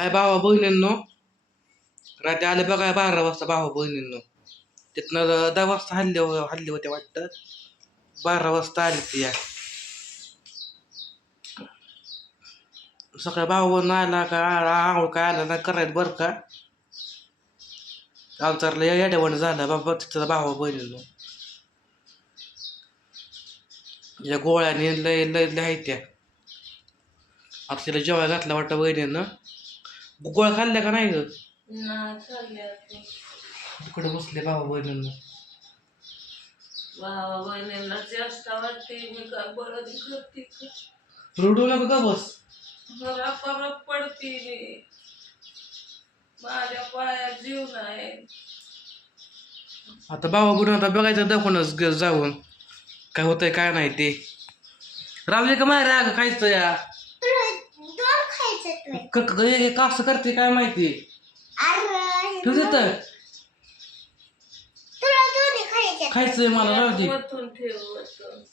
हाय भावा बहिणींनो. रात्री आले बघा बारा वाजता भावा बहिणींनो. तिथनं दहा वाजता हल्ले हल्ले होते वाटतं. बारा वाजता आली ती या. सकाळी भाऊ आला का आंघोळ काय आला ना करायचं बरं का? अवतारला येड्यावण झालं बाबा तिथं भावा बहिणींनो. या गोळ्याने लय लय लय त्या. आता तिला जेवायला घातला वाटतं बहिणीनं. गोळ्या खाल्ल्या का नाही ग. तिकडे बसले भावा बहिणीनं. भावा बहिणीला चेष्टा वाटते मी काय बरं करते का? रडू नको का बस? मला परत पडते मी. माझ्या पायात जीव नाही. आता भावा बहिणी आता बघायचं दाखवूनच ग- जाऊन. काय होतंय काय नाही ते. रावले का माय राग खायचं या. क- क- हे का असं करते काय माहिती? ठेव खायचंय मला राहू दे. वतून ठेव वतून.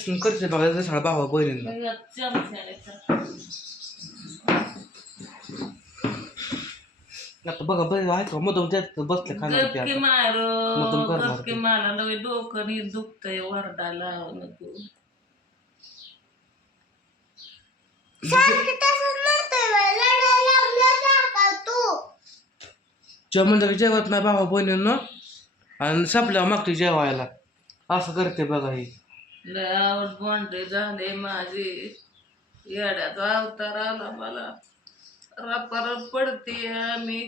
हे करते बघायचं सगळं भावा बहिणींना. मग चमच्याने थांब. आता बघा बरं आहे का? मधून त्यात बसले खाणार ते गपकी आता. मारो मग करणार गपकी ते. मला लगे डोकं नी दुखतंय नको. जेवण जेवत नाही भावा बहिणीनं आणि संपल्या मागते जेवायला. असं करते बघा ही. लय आवड बोंडे झाले माझे. येड्याचा अवतार आला मला. रपारप पडते मी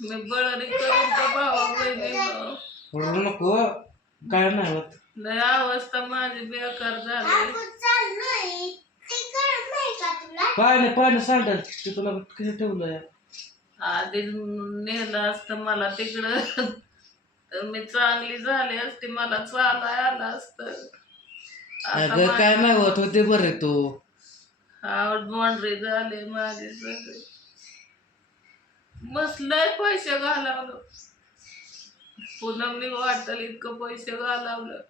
मी बळणी करून तर भावा बहिणीनं रडू नको काय नाही होत. लय अवस्था माझी बेकार झाली. पाहिलं पाहिलं सांडल. ते तुला कसं ठेवलं या आधी नेलं असतं मला तिकडं. तर मी चांगली झाली असती मला चालाय आलं असतं. अगं काय नाही होत होते बरे तू. आवड बाउंड्री झाले माझे सगळे. मस्त लय पैसे घालवलं. पुन्हा मी वाटल इतकं पैसे घालवलं.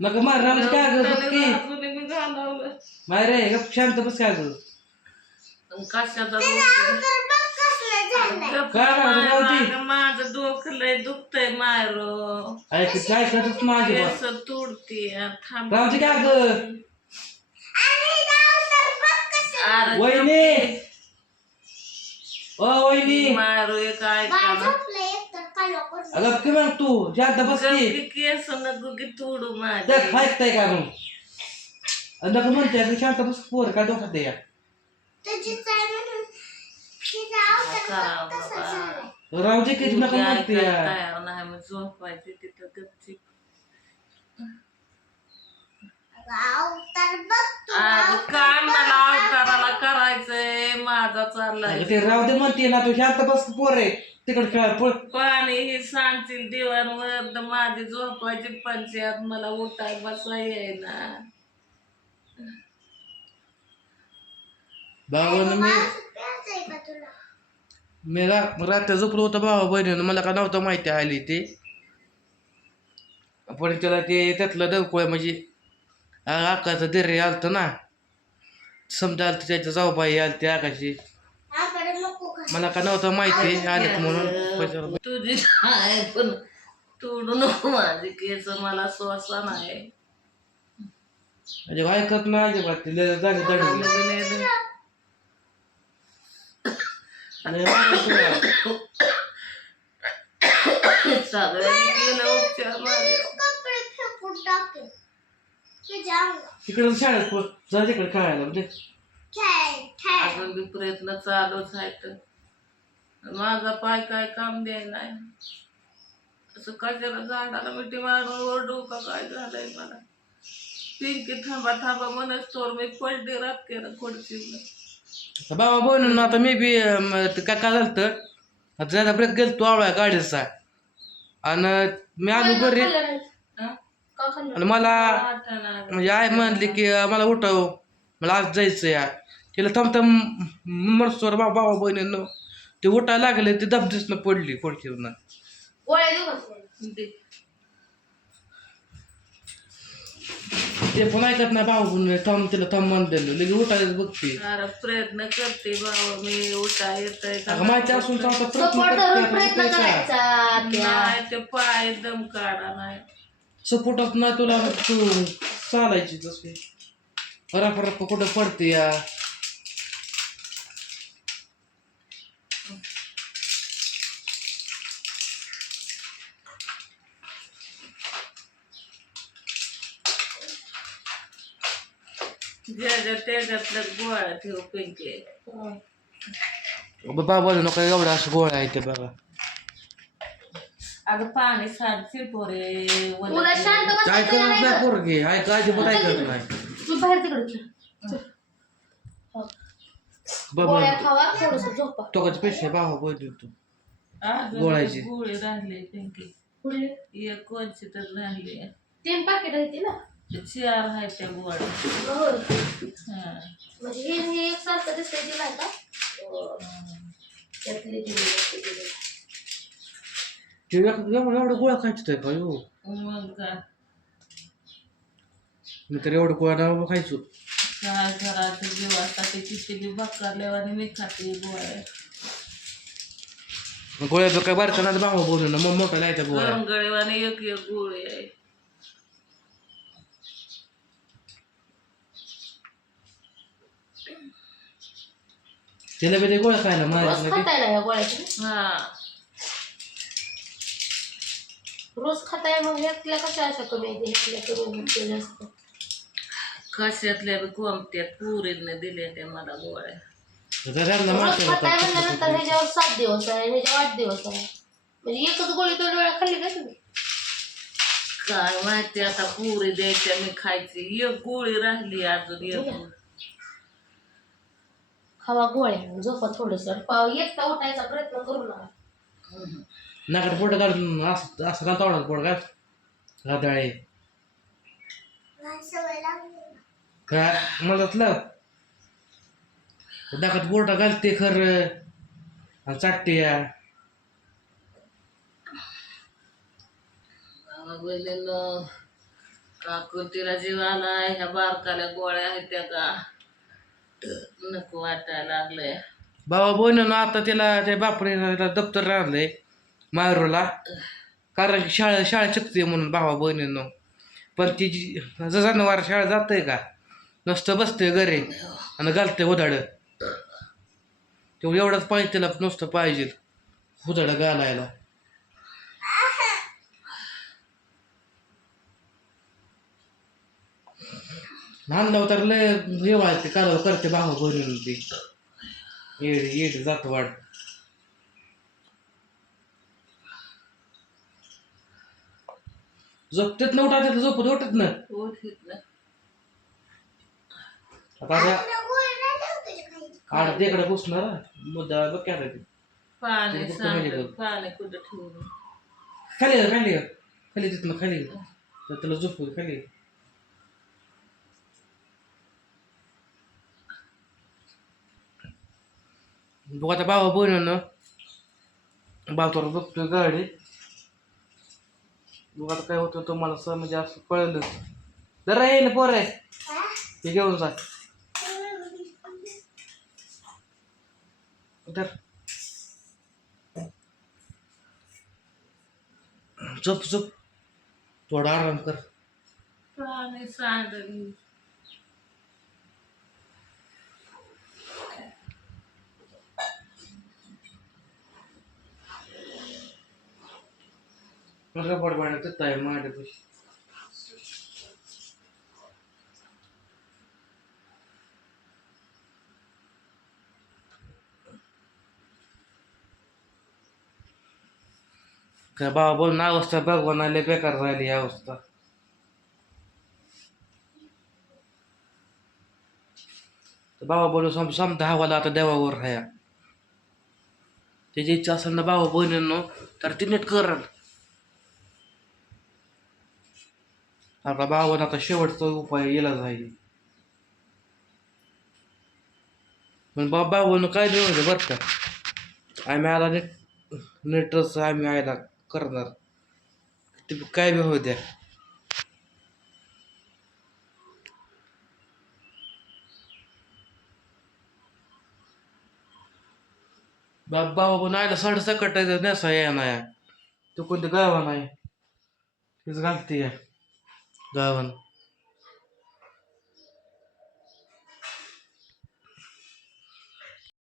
नका मार रामजी काय मी घालवलं. माय रे गप शांत बस काय आणि कशाचा? माझं माझं डोकं लय दुखतंय मायरो काय करतच माझी तुडती थांब. काय वहिनी! ओ वहिनी! ऐका ना अगं की मग तू शांत बस की. गपकी केस नको की तुडू माझे. खायचंय का मग? नका म्हणते अगं शांत बस पोर काय डोक्यात या? किती नका उद्या म्हणते या? तयार नाही मग झोपायचे तिथं गपची काय अगं ते राव दे म्हणते ना तू शांत बस पोर आहे. तिकडे खेळ पळ. पाणी हे सांगतील दिवाणवर माझी झोपायची पंचायत मला उठाय बसाय येईना. भावानं मी मी रा- रात्री झोपलो होतो भावा बहिणीनं. मला का नव्हतं माहिती आली ते. पण त्याला ते त्यातलं डवकोळ म्हणजे आकाचं दिरे आलतं ना. समजा आलतं त्याच्या जाऊबाई आलती आकाशी. मला का नव्हतं माहिती आली म्हणून तुझी आहे पण तोडू नको माझी केस मला श्वासा नाही म्हणजे ऐकत नाही अजिबात तुला. उपचार माझे. तिकडं शाळेत. जा तिकडे खेळायला म्हणजे. अजून बी प्रयत्न चालूच आहेत. माझा पाय काय काम द्यायला असं कशाला झाडाला मिठी मारून ओरडू का काय झालंय मला. पिंकी थांबा थांबा म्हणत तोर मी पलटी रात केलं आता बाबा बनून आता मी बी काय काय झालं तर? आता ज्यादा ब्रेक गेलो तो आवळा गाडीचा. आणि मी आलो घरी? आणि मला. म्हणजे आई म्हणली की मला उठव. मला आज जायचं या तिला थांबथांब मरसोर बाबा बाबा बहिणीनं ते उठायला लागले ते दबदीसनं पडली पडली दे. ते पण ऐकत नाही भाऊ पण थांब तिला थांब म्हणलेलं. लगे उठायला बघते. अरे प्रयत्न करते बाबा मी उठा येतय का अगं माहिती असून प्रयत्न सपोर्ट प्रयत्न? करायचा त्या. नाही ते पाय दम काढा नाही. सपोर्टच नाही तुला तू चालायची रप रप कुठं पडते या? ज्याच्या त्याच्यातल्या गोळ्या ठेव पिंके बाबा नका एवढं असं गोळ्या आहे ते बघा अगं पाणी सांड शिरपोरे उद्या शांत काय बसायचं करत नाही नाही गं. पोरगी? हाय काय अजिबात ऐकत नाही? तू बाहेर तिकडे खेळ. बाबा गोळ्या खावा थोडस झोपा. टोकाचे पैसे भावा बोलतो तू. गोळ्याची. गोळी राहिली पिंके. पुढले एक कोणची तर राहिली. तीन पाकिट होती ना. चार आहे त्या. हा. म्हणजे हे हे एक सारखं दिसतंय दिला का? त्यातली दिली. ते एवढं गोळ्या खायचं काय हो? मग काय मी तर एवढं गोळ्या नाही खायचो. काय घराचं जीवासाठी किती बी बक्कारल्यावर आणि मी खाते गोळ्या. मग गोळ्या काय बारका नाही भावा बोलू ना मग मोठा लायच्या गोळ्या. गरमगळेवाने एक एक गोळी आहे. तिला बी ते गोळ्या खायला रोज मारायचं खाताय ना या गोळ्याची? हा. रोज खाताय मग ह्यातल्या कशा अशा कमी येते ह्यातल्या कमी होते जास्त. कशातल्या बी कोणत्या पुरीने दिल्या त्या मला गोळ्या तर त्यांना रोज खाताय. म्हणल्यानंतर ह्याच्यावर सात दिवस आहे ह्याच्यावर आठ दिवस आहे. म्हणजे एकच गोळी दोन वेळा खाल्ली का तुम्ही? काय माहिती आता पुरी द्यायच्या मी खायची. एक गोळी राहिली अजून एक खावा गोळ्या झोपा थोडस. एकटा उठायचा प्रयत्न करू नका. नाकात पोट काढून असं असं का तोडात पोट काय गादाळे काय म्हणतलं नाकात पोट घालते खर. आणि चाटते या. काकू तिला जीव आलाय ह्या बारकाल्या गोळ्या आहेत त्या का? नको वाटायला लागलंय. बाबा बोन आता तिला त्या बापरे दप्तर राहिलंय मायरूला कारण की शाळा शाळा शिकते म्हणून भावा बहिणीनं. पण ती जी जनावर शाळा जाते का नुसतं बसते घरी आणि घालते उधाड तेवढं एवढंच पाहिजे तिला नुसतं पाहिजे उधाड घालायला. आणलं तर लय हे वाढते कारव करते भावा बहिणीनं ती येड येड जात वाढ झोपतेत ना उठायचं झोपत उठत ना आता आता आड तिकडे पुसणार मुद्दा बघ काय ते पाणी म्हणजे बघ. पाणी कुठं ठेवलं खाली खाली. खाली तिथनं खाली. तर तुला झोपू खाली बघ आता बाबा बोलणं बावतावर बघतोय गाडी. बघ आता काय होतं तुम्हाला असं म्हणजे असं कळलं जरा येईल पोर आहे हे घेऊन जा. तर चुप थोडा आराम कर. पाणी सांडली कसं बडबड आहे माझ्यापाशी काय बाबा ना अवस्था भगवान आले बेकार राहिली ही अवस्था. तर बाबा बोलू सम समजा हवाला आता देवावर राया त्याची इच्छा असेल ना बाबा बहिणींनो तर ती नीट करण आता बावन आता शेवटचा उपाय येलाच आहे पण बाबावन काय मिळवलं बरं का? आम्ही आला नेट नेटच आम्ही आयला करणार. ते काय मिळवू द्या. बाबा पण आयला साडेसकट नेसा या नाही तू कोणत्या गावा नाही तेच घालते या. 嘉文。